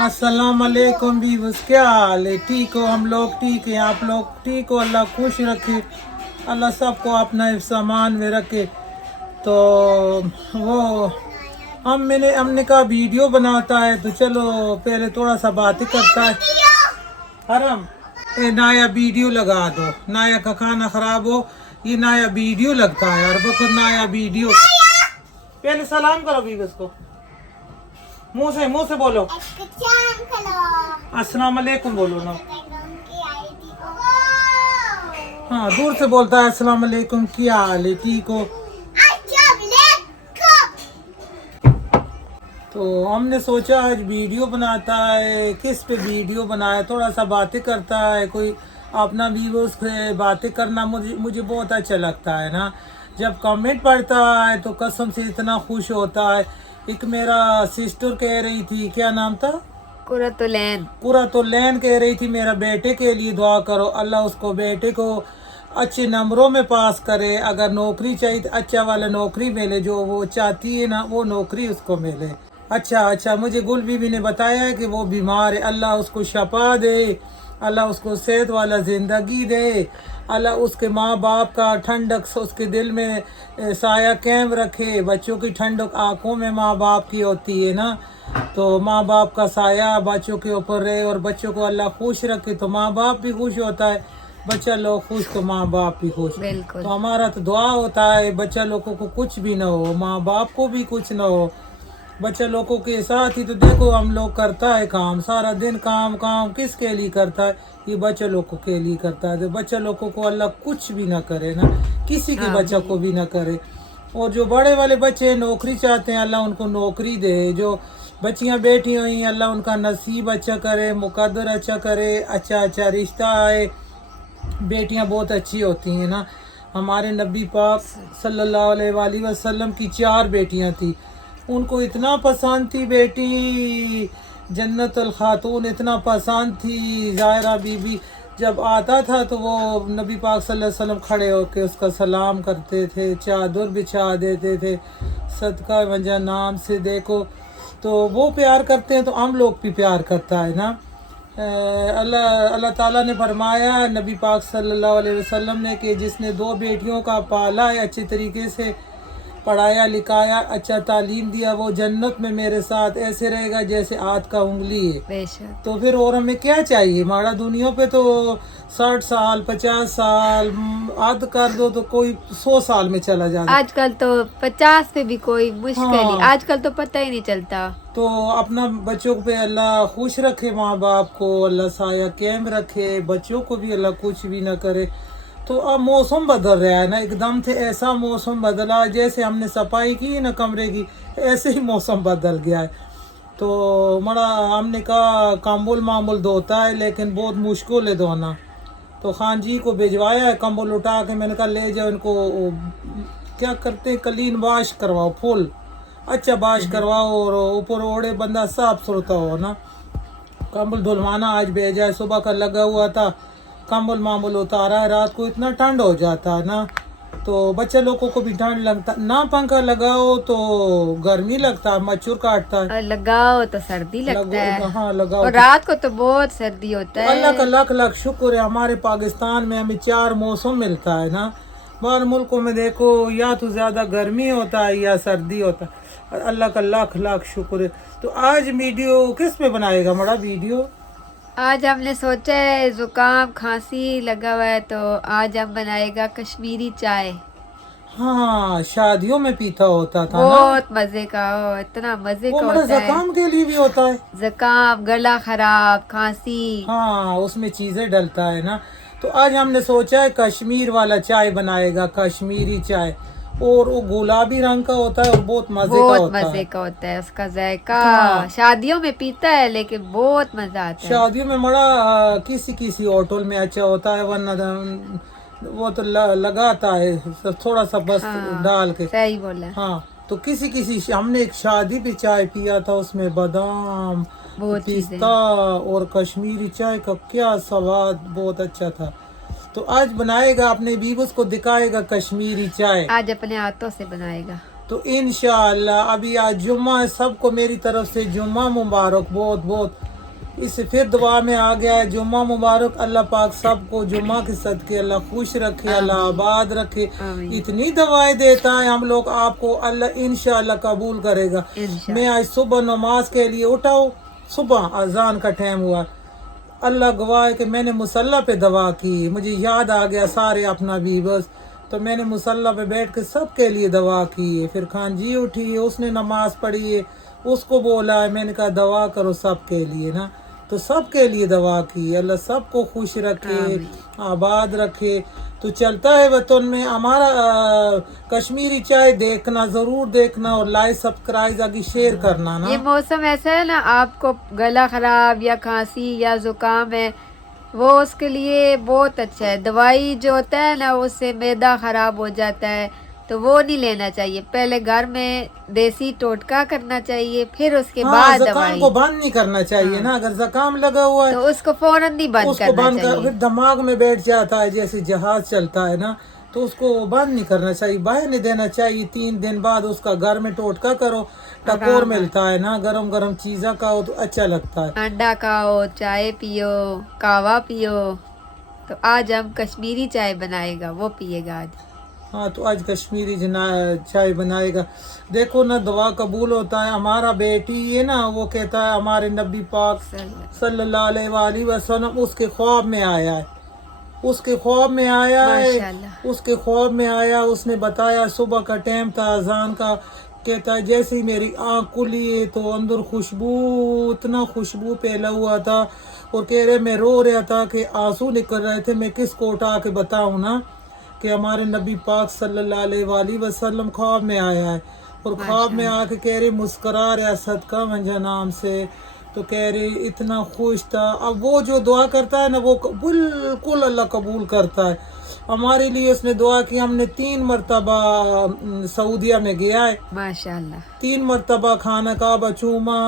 अस्सलाम वालेकुम व्यूअर्स, क्या हाल है? ठीक हो? हम लोग ठीक हैं, आप लोग ठीक हो? अल्लाह खुश रखे, अल्लाह सबको अपना सामान में रखे। तो वो हमने कहा वीडियो बनाता है तो चलो पहले थोड़ा सा बातें करता है। हरम, ये नया वीडियो लगा दो। नया का खाना खराब हो, ये नया वीडियो लगता है और बहुत नया वीडियो। पहले सलाम करो व्यूअर्स को, मुंह से बोलो। अस्सलाम वालेकुम बोलो ना। हाँ, दूर से बोलता है अस्सलाम वालेकुम, क्या हाल है? ठीक हो? तो हमने सोचा आज वीडियो बनाता है। किस पे वीडियो बनाए? थोड़ा सा बातें करता है, कोई अपना व्यूअर्स से बातें करना मुझे मुझे बहुत अच्छा लगता है ना। जब कमेंट पढ़ता है तो कसम से इतना खुश होता है। एक मेरा सिस्टर कह रही थी, क्या नाम था? कुरातुलैन कह रही थी मेरा बेटे के लिए दुआ करो, अल्लाह उसको बेटे को अच्छे नंबरों में पास करे। अगर नौकरी चाहिए तो अच्छा वाला नौकरी मिले, जो वो चाहती है ना वो नौकरी उसको मिले। अच्छा, मुझे गुल बीबी ने बताया है कि वो बीमार है, अल्लाह उसको शफा दे, अल्लाह उसको सेहत वाला ज़िंदगी दे, अल्लाह उसके माँ बाप का ठंडक उसके दिल में साया कैम रखे। बच्चों की ठंडक आँखों में माँ बाप की होती है ना, तो माँ बाप का साया बच्चों के ऊपर रहे और बच्चों को अल्लाह खुश रखे तो माँ बाप भी खुश होता है, बच्चा लोग खुश तो माँ बाप भी खुश। तो हमारा तो दुआ होता है बच्चा लोगों को कुछ भी ना हो, माँ बाप को भी कुछ ना हो, बच्चा लोगों के साथ ही। तो देखो हम लोग करता है काम, सारा दिन काम काम किसके लिए करता है? ये बच्चा लोगों के लिए करता है। तो बच्चा लोगों को अल्लाह कुछ भी ना करे ना, किसी के बच्चा को भी ना करे। और जो बड़े वाले बच्चे नौकरी चाहते हैं अल्लाह उनको नौकरी दे। जो बच्चियां बैठी हुई हैं अल्लाह उनका नसीब अच्छा करे, मुकद्दर अच्छा करे, अच्छा रिश्ता आए। बेटियां बहुत अच्छी होती हैं ना। हमारे नबी पाक सल्लल्लाहु अलैहि वसल्लम की 4 बेटियां थी, उनको इतना पसंद थी बेटी जन्नतुल खातून, इतना पसंद थी। ज़ायरा बीबी जब आता था तो वो नबी पाक सल्लल्लाहु अलैहि वसल्लम खड़े होकर उसका सलाम करते थे, चादर बिछा देते थे सदका वजह नाम से। देखो तो वो प्यार करते हैं तो हम लोग भी प्यार करता है ना। अल्लाह ताला ने फरमाया नबी पाक सल्लल्लाहु अलैहि वसल्लम ने कि जिसने 2 बेटियों का पाला है, अच्छे तरीके से पढ़ाया लिखाया, अच्छा तालीम दिया, वो जन्नत में मेरे साथ ऐसे रहेगा जैसे हाथ का उंगली है। तो फिर और हमें क्या चाहिए? हमारा दुनिया पे तो 60 साल 50 साल आद कर दो तो कोई 100 साल में चला जाता। आजकल तो 50 पे भी कोई मुश्किल ही, हाँ, आजकल तो पता ही नहीं चलता। तो अपना बच्चों पे अल्लाह खुश रखे, माँ बाप को अल्लाह साया कैम रखे, बच्चों को भी अल्लाह कुछ भी ना करे। तो अब मौसम बदल रहा है ना, एकदम से ऐसा मौसम बदला जैसे हमने सफाई की ना कमरे की, ऐसे ही मौसम बदल गया है। तो मरा हमने कहा कंबल मामूल धोता है लेकिन बहुत मुश्किल है धोना। तो खान जी को भिजवाया है कंबल उठा के, मैंने कहा ले जाओ इनको क्या करते हैं क्लीन वाश करवाओ, फुल अच्छा वाश करवाओ और ऊपर ओढ़े बंदा साफ सुथरा हो ना। कंबल धुलवाना आज भेजा है, सुबह का लगा हुआ था, कंबल मामूल उतारा है। रात को इतना ठंड हो जाता है ना, तो बच्चे लोगों को भी ठंड लगता ना, पंखा लगाओ तो गर्मी लगता है, मच्छर काटता है, और लगाओ तो सर्दी लगता है। हाँ लगाओ और तो। रात को तो बहुत सर्दी होता है। अल्लाह का लाख लाख शुक्र है हमारे पाकिस्तान में हमें 4 मौसम मिलता है ना। बाहर मुल्कों में देखो या तो ज़्यादा गर्मी होता है या सर्दी होता है। अल्लाह का लाख लाख शुक्र है। तो आज वीडियो किस पे बनाएगा हमारा वीडियो? आज हमने सोचा है जुकाम खांसी लगा हुआ है तो आज हम बनाएगा कश्मीरी चाय। हाँ, शादियों में पीता होता था ना, बहुत मजे का हो, इतना मजे वो का हमारा होता है। जकाम के लिए भी होता है। जुकाम, गला खराब, खांसी। हाँ, उसमें चीज़ें डलता है ना। तो आज हमने सोचा है कश्मीर वाला चाय बनाएगा, कश्मीरी चाय, और वो गुलाबी रंग का होता है और बहुत मज़े का बहुत होता मजे है। का होता है उसका जायका। हाँ, शादियों में पीता है लेकिन बहुत मजा आता है। शादियों में बड़ा किसी किसी होटल में अच्छा होता है, वरना वो तो लगाता है थोड़ा सा बस हाँ, डाल के। सही बोला। हाँ, तो किसी किसी हमने एक शादी पे चाय पिया था, उसमें बादाम बहुत चीजें। पिस्ता और कश्मीरी चाय का क्या स्वाद, बहुत अच्छा था। तो आज बनाएगा अपने बीबूस को दिखाएगा कश्मीरी चाय। आज अपने हाथों से बनाएगा। तो इंशाअल्लाह अभी आज जुम्मा है, सबको मेरी तरफ से जुम्मा मुबारक, बहुत बहुत इससे फिर दुआ में आ गया है जुम्मा मुबारक। अल्लाह पाक सबको जुम्मा के सदके अल्लाह खुश रखे, अल्लाह आबाद रखे। आमीन। इतनी दवाएं देता है हम लोग आपको, अल्लाह इंशाअल्लाह कबूल करेगा। मैं आज सुबह नमाज के लिए उठा हूँ, सुबह अजान का टाइम हुआ, अल्लाह गवाह है कि मैंने मुसल्ला पे दवा की, मुझे याद आ गया सारे अपना भी बस, तो मैंने मुसल्ला पे बैठ के सबके लिए दवा की है। फिर खान जी उठी है, उसने नमाज पढ़ी है, उसको बोला है, मैंने कहा दवा करो सबके लिए ना, तो सबके लिए दवा की। अल्लाह सबको खुश रखे, आबाद रखे। तो चलता है वतन में हमारा कश्मीरी चाय देखना, ज़रूर देखना, और लाइक सब्सक्राइब आगे शेयर करना ना। ये मौसम ऐसा है ना, आपको गला खराब या खांसी या जुकाम है, वो उसके लिए बहुत अच्छा है। दवाई जो होता है ना, उससे मैदा खराब हो जाता है, तो वो नहीं लेना चाहिए। पहले घर में देसी टोटका करना चाहिए, फिर उसके हाँ, बाद ज़ुकाम दवाई। को बंद नहीं करना चाहिए ना, अगर ज़ुकाम लगा हुआ है तो उसको फौरन नहीं बंद उसको करना बंद कर, चाहिए। फिर दिमाग में बैठ जाता है जैसे जहाज चलता है ना, तो उसको बंद नहीं करना चाहिए, बाहर नहीं देना चाहिए। 3 दिन बाद उसका घर में टोटका करो, टकोर मिलता है ना, गरम गरम चीज़ा खाओ तो अच्छा लगता है। अंडा खाओ, चाय पियो, कावा पियो। तो आज हम कश्मीरी चाय बनाएगा, वो पिएगा आज। हाँ, तो आज कश्मीरी चाय बनाएगा। देखो ना, दुआ कबूल होता है। हमारा बेटी है ना, वो कहता है हमारे नबी पाक सल्लल्लाहु अलैहि वसल्लम उसके ख्वाब में आया है, उसके ख्वाब में आया है, माशाल्लाह। उसके ख्वाब में आया, उसने बताया सुबह का टाइम था अजान का, कहता है जैसे ही मेरी आँख खुली है तो अंदर खुशबू, इतना खुशबू फैला हुआ था, और कह रहे मैं रो रहा था कि आंसू निकल रहे थे। मैं किसको उठा के बताऊँ ना कि हमारे नबी पाक सल्लल्लाहु अलैहि वसल्लम ख्वाब में आया है, और ख्वाब में आके कह रही मुस्करा रहा सदका मंजा नाम से, तो कह रही इतना खुश था। अब वो जो दुआ करता है ना, वो बिल्कुल अल्लाह कबूल करता है। हमारे लिए उसने दुआ की। हमने 3 मरतबा सऊदिया में गया है, माशाल्लाह। 3 मरतबा खाना काबा चूमा।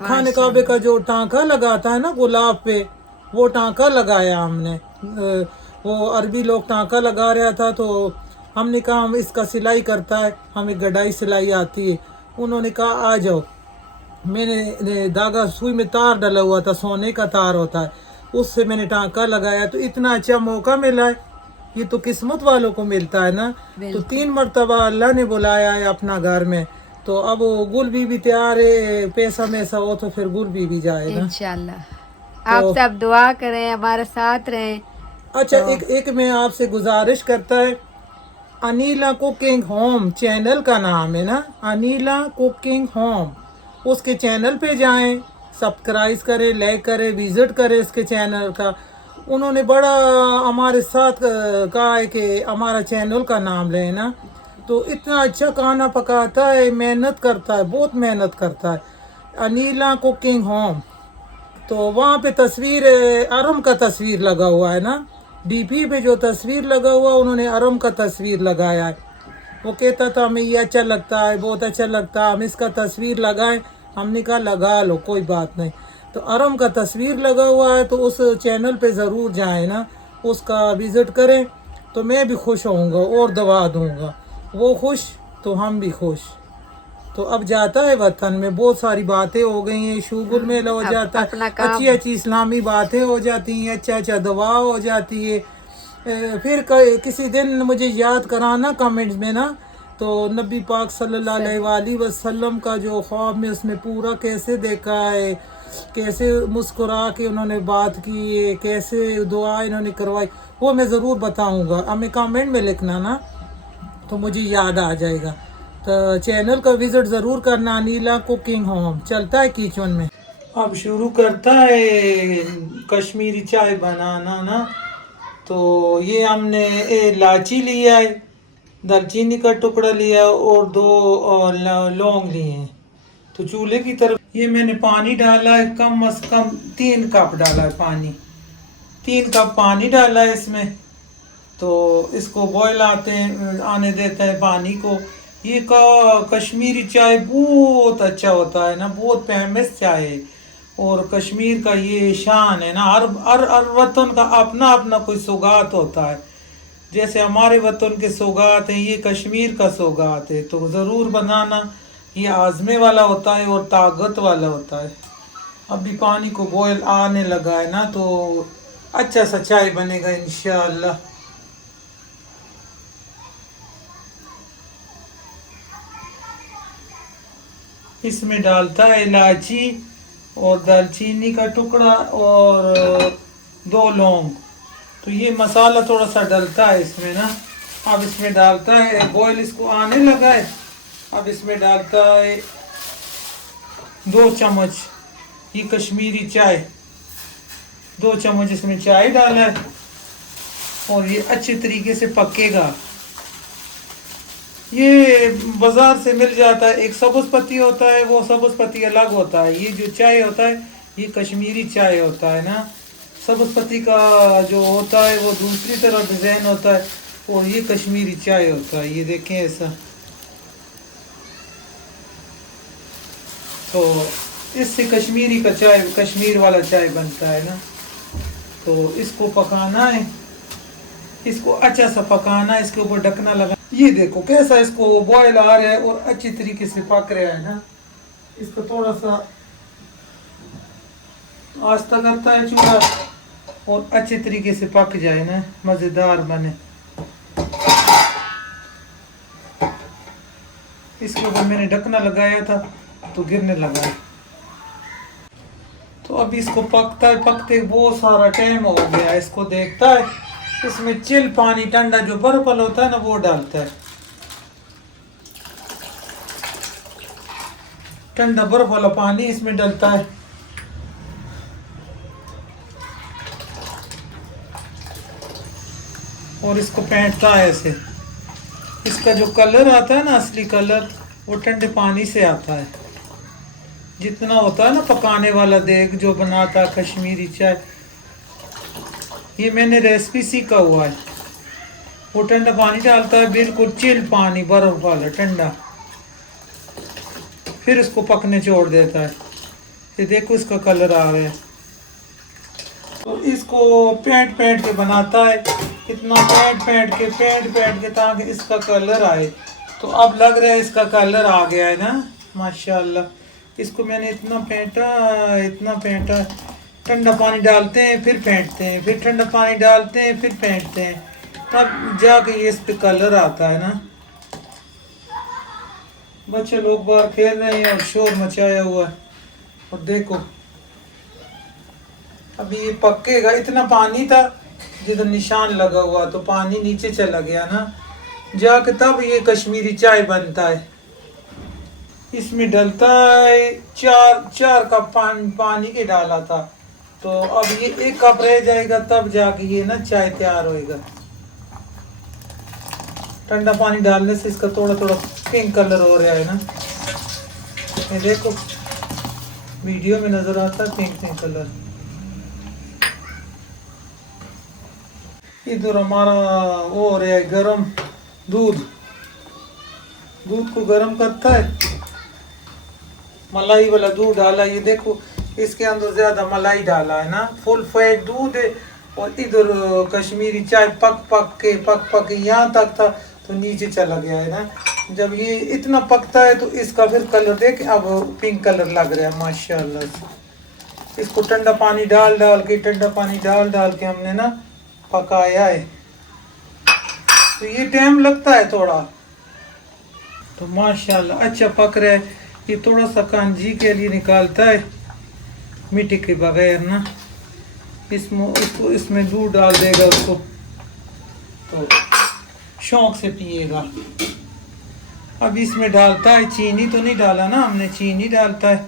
खाने काबे का जो टांका लगाता है ना गुलाब पे, वो टांका लगाया हमने। वो अरबी लोग टांका लगा रहा था, तो हमने कहा हम इसका सिलाई करता है, हमें गडाई सिलाई आती है। उन्होंने कहा आ जाओ। मैंने धागा सुई में तार डाला हुआ था, सोने का तार होता है, उससे मैंने टांका लगाया। तो इतना अच्छा मौका मिला है, ये तो किस्मत वालों को मिलता है ना। तो 3 मरतबा अल्लाह ने बुलाया है अपना घर में। तो अब गुल भी तैयार है, पैसा मैसा हो तो फिर गुल भी जाएगा इंशाल्लाह। आप सब दुआ करें, हमारे साथ रहें। अच्छा, एक मैं आपसे गुजारिश करता है, अनीला कुकिंग होम चैनल का नाम है ना, अनीला कुकिंग होम, उसके चैनल पे जाएं, सब्सक्राइब करें, लाइक करें, विजिट करें इसके चैनल का। उन्होंने बड़ा हमारे साथ कहा है कि हमारा चैनल का नाम लें ना। तो इतना अच्छा खाना पकाता है, मेहनत करता है, बहुत मेहनत करता है। अनीला कुकिंग होम, तो वहाँ पे तस्वीर अरम का तस्वीर लगा हुआ है ना, डीपी पे जो तस्वीर लगा हुआ, उन्होंने अरम का तस्वीर लगाया है। वो कहता था हमें ये अच्छा लगता है, बहुत अच्छा लगता है, हम इसका तस्वीर लगाएं। हमने कहा लगा लो, कोई बात नहीं। तो अरम का तस्वीर लगा हुआ है, तो उस चैनल पे ज़रूर जाएं ना, उसका विज़िट करें, तो मैं भी खुश होऊंगा और दवा दूंगा। वो खुश तो हम भी खुश। तो अब जाता है वतन में, बहुत सारी बातें हो गई हैं, शुगुल मेला हो जाता है, अच्छी अच्छी इस्लामी बातें हो जाती हैं, अच्छा अच्छा दवा हो जाती है। फिर किसी दिन मुझे याद कराना कमेंट्स में ना, तो नबी पाक सल्लल्लाहु अलैहि वसल्लम का जो ख्वाब में उसने पूरा कैसे देखा है, कैसे मुस्कुरा के उन्होंने बात की है, कैसे दुआ इन्होंने करवाई, वो मैं ज़रूर बताऊंगा। हमें कमेंट में लिखना ना, तो मुझे याद आ जाएगा। तो चैनल का विजिट ज़रूर करना, अनीला कुकिंग होम चलता है किचन में। अब शुरू करता है कश्मीरी चाय बनाना ना। तो ये हमने इलायची लिया है, दालचीनी का टुकड़ा लिया और 2 लौंग लिए हैं। तो चूल्हे की तरफ ये मैंने पानी डाला है, कम से कम 3 कप डाला है पानी, 3 कप पानी डाला है इसमें। तो इसको बॉयल आने देते हैं पानी को। ये का कश्मीरी चाय बहुत अच्छा होता है ना, बहुत फेमस चाय है, और कश्मीर का ये शान है ना। हर वतन का अपना अपना कोई सौगात होता है, जैसे हमारे वतन के सौगात हैं, ये कश्मीर का सौगात है। तो ज़रूर बनाना, ये आज़मे वाला होता है और ताकत वाला होता है। अभी पानी को बॉयल आने लगा है ना, तो अच्छा सा चाय बनेगा इंशाअल्लाह। इसमें डालता है इलायची और दालचीनी का टुकड़ा और 2 लौंग। तो ये मसाला थोड़ा सा डलता है इसमें ना। अब इसमें डालता है, बॉयल इसको आने लगा है, अब इसमें डालता है 2 चम्मच ये कश्मीरी चाय। 2 चम्मच इसमें चाय डाला है और ये अच्छे तरीके से पकेगा। ये बाजार से मिल जाता है, एक सब्ज़ पत्ती होता है, वो सब्ज़ पत्ती अलग होता है। ये जो चाय होता है ये कश्मीरी चाय होता है ना। सब्ज़ पत्ती का जो होता है वो दूसरी तरह डिज़ाइन होता है और ये कश्मीरी चाय होता है। ये देखें ऐसा। तो इससे कश्मीरी का चाय, कश्मीर वाला चाय बनता है ना। तो इसको पकाना है, इसको अच्छा सा पकाना है, इसके ऊपर ढकना लगा। ये देखो कैसा इसको बॉयल आ रहा है और अच्छी तरीके से पक रहा है ना। इसको थोड़ा सा आस्था करता है चूल्हा और अच्छे तरीके से पक जाए ना, मज़ेदार बने। इसके ऊपर मैंने ढकना लगाया था तो गिरने लगा है। तो अभी इसको पकता है, पकते बहुत सारा टाइम हो गया। इसको देखता है, इसमें चिल पानी ठंडा जो बर्फ वाला होता है ना वो डालता है। ठंडा बर्फ वाला पानी इसमें डलता है। और इसको फेंटता है ऐसे। इसका जो कलर आता है ना, असली कलर, वो ठंडे पानी से आता है। जितना होता है ना पकाने वाला देग जो बनाता है कश्मीरी चाय, ये मैंने रेसिपी सीखा हुआ है। वो ठंडा पानी डालता है, बिल्कुल चिल पानी, बर्फ वाला ठंडा, फिर इसको पकने छोड़ देता है। ये देखो इसका कलर आ रहा है। तो इसको पेंट के बनाता है, इतना पेंट के ताकि इसका कलर आए। तो अब लग रहा है इसका कलर आ गया है ना, माशाल्लाह। इसको मैंने इतना फेंटा। ठंडा पानी डालते हैं फिर फेंटते हैं, फिर ठंडा पानी डालते हैं फिर फेंटते हैं, तब जाके ये इस पे कलर आता है ना। बच्चे लोग बाहर खेल रहे हैं और शोर मचाया हुआ है। और देखो अभी ये पकेगा। इतना पानी था जिधर निशान लगा हुआ, तो पानी नीचे चला गया ना जाके, तब ये कश्मीरी चाय बनता है। इसमें डलता है 4 कप पानी के डाला था, तो अब ये 1 कप रह जाएगा, तब जाके ये ना चाय तैयार होएगा। ठंडा पानी डालने से इसका थोड़ा पिंक कलर हो रहा है ना। ये देखो वीडियो में नजर आता है पिंक कलर। इधर हमारा वो हो रहा है गरम दूध को गरम करता है। मलाई वाला दूध डाला, ये देखो इसके अंदर ज्यादा मलाई डाला है ना, फुल फैट दूध है। और इधर कश्मीरी चाय पक के यहाँ तक था, तो नीचे चला गया है ना। जब ये इतना पकता है तो इसका फिर कलर देख, अब पिंक कलर लग रहा है माशाल्लाह। इसको ठंडा पानी डाल के हमने ना पकाया है। तो ये टाइम लगता है थोड़ा, तो माशाल्लाह अच्छा पक रहा है। ये थोड़ा सा कांजी के लिए निकालता है मीठे के बगैर ना। इसमें दूध डाल देगा उसको, तो शौक से पिएगा। अब इसमें डालता है चीनी, तो नहीं डाला ना हमने, चीनी डालता है।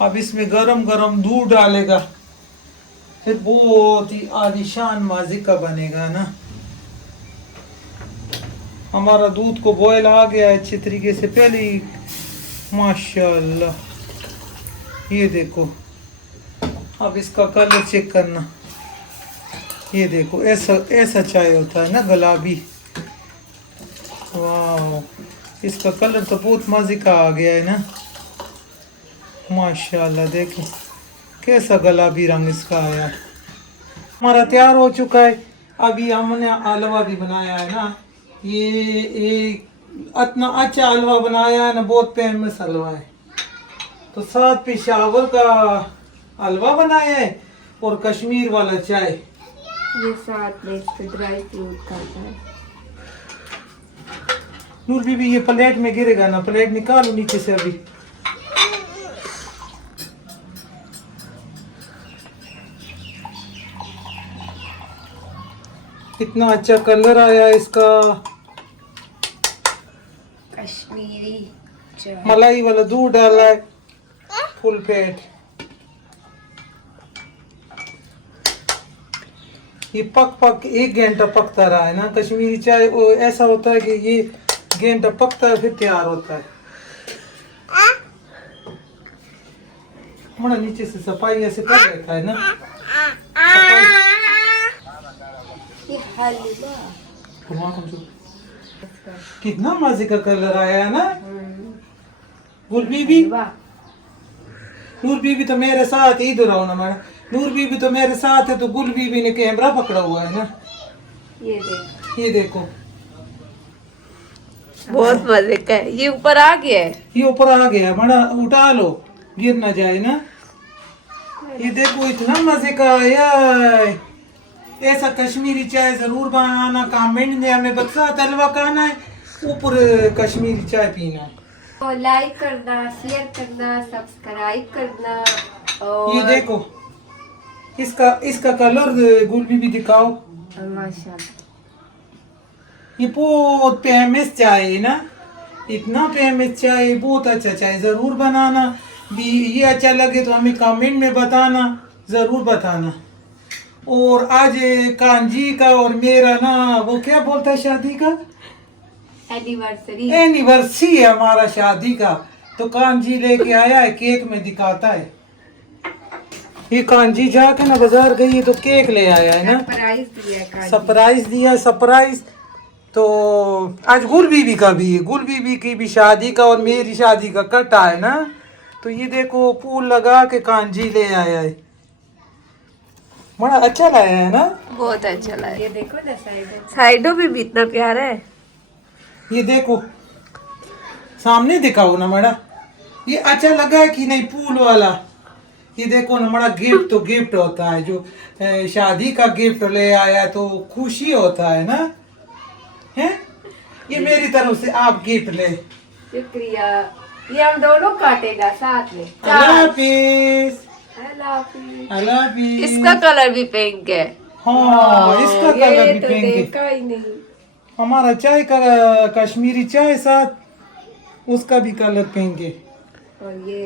अब इसमें गरम दूध डालेगा, फिर बहुत ही आलीशान माजी का बनेगा ना। हमारा दूध को बॉयल आ गया है अच्छे तरीके से पहले ही माशाल्लाह। ये देखो अब इसका कलर चेक करना। ये देखो ऐसा चाय होता है ना, गुलाबी। वाह, इसका कलर तो बहुत मजे का आ गया है ना माशाल्लाह। देखो कैसा गुलाबी रंग इसका आया। हमारा तैयार हो चुका है। अभी हमने हलवा भी बनाया है ना। ये इतना अच्छा हलवा बनाया है ना, बहुत फेमस हलवा है। तो साथ पेशावर का हलवा बनाया है और कश्मीर वाला चाय। ये साथ में इस पे ड्राई फ्रूट खाता है। नूर बीबी ये प्लेट में गिरेगा ना, प्लेट निकालो नीचे से अभी। कितना अच्छा कलर आया इसका। कश्मीरी चाय। मलाई वाला दूध डाला है फुल पेट। ये पक 1 घंटा पकता रहा है ना कश्मीरी चाय। ऐसा होता है कि ये घंटा पकता है फिर तैयार होता है। हमारा नीचे से सफाई ऐसे कर रखा है ना। ये हलवा कितना मजे का कलर आया है ना। गुल बीबी, नूर बीबी तो मेरे साथ ही इधर आओ ना मैडम। नूर बीबी तो मेरे साथ है तो गुल बीबी ने कैमरा पकड़ा हुआ है ना। ये देखो बहुत मजे का है। ये ऊपर आ गया है। ये ऊपर आ गया, बड़ा उठा लो गिर ना जाए ना। ये देखो इतना मजे का आया है। ऐसा कश्मीरी चाय जरूर बनाना। कमेंट में हमें बता हलवा खाना है, ऊपर कश्मीरी चाय पीना है। और लाइक करना, शेयर करना, सब्सक्राइब करना। और ये देखो इसका कलर गुल भी दिखाओ। माशाल्लाह ये बहुत फेमस चाय है ना। इतना फेमस चाय, बहुत अच्छा चाय जरूर बनाना। ये अच्छा लगे तो हमें कमेंट में बताना, जरूर बताना। और आज कांजी का और मेरा ना वो क्या बोलता है शादी का एनिवर्सरी है हमारा शादी का। तो कांजी लेके आया है, केक में दिखाता है। ये कांजी जाके ना बाजार गई तो केक ले आया है ना। सरप्राइज दिया सरप्राइज। तो आज गुल बीबी का भी है, गुल बीबी की भी शादी का और मेरी शादी का कटा है ना। तो ये देखो फूल लगा के कांजी ले आया है। बड़ा अच्छा लाया है ना। बहुत अच्छा लगा। ये देखो ना साइडों में भी इतना प्यारा है। ये देखो सामने दिखाओ ना मैडम, ये अच्छा लगा है कि नहीं फूल वाला। ये देखो ना बड़ा गिफ्ट तो गिफ्ट होता है। जो शादी का गिफ्ट ले आया तो खुशी होता है ना। है ये मेरी तरफ से आप गिफ्ट ले। शुक्रिया। ये हम दोनों काटेगा साथ में। अल्लाह हाफिज। अल्लाह हाफिज। इसका कलर भी पिंक है। हाँ इसका कलर भी पिंक है। देखा ही नहीं। हमारा चाय का कश्मीरी चाय साथ उसका भी कलर पिंक है। और ये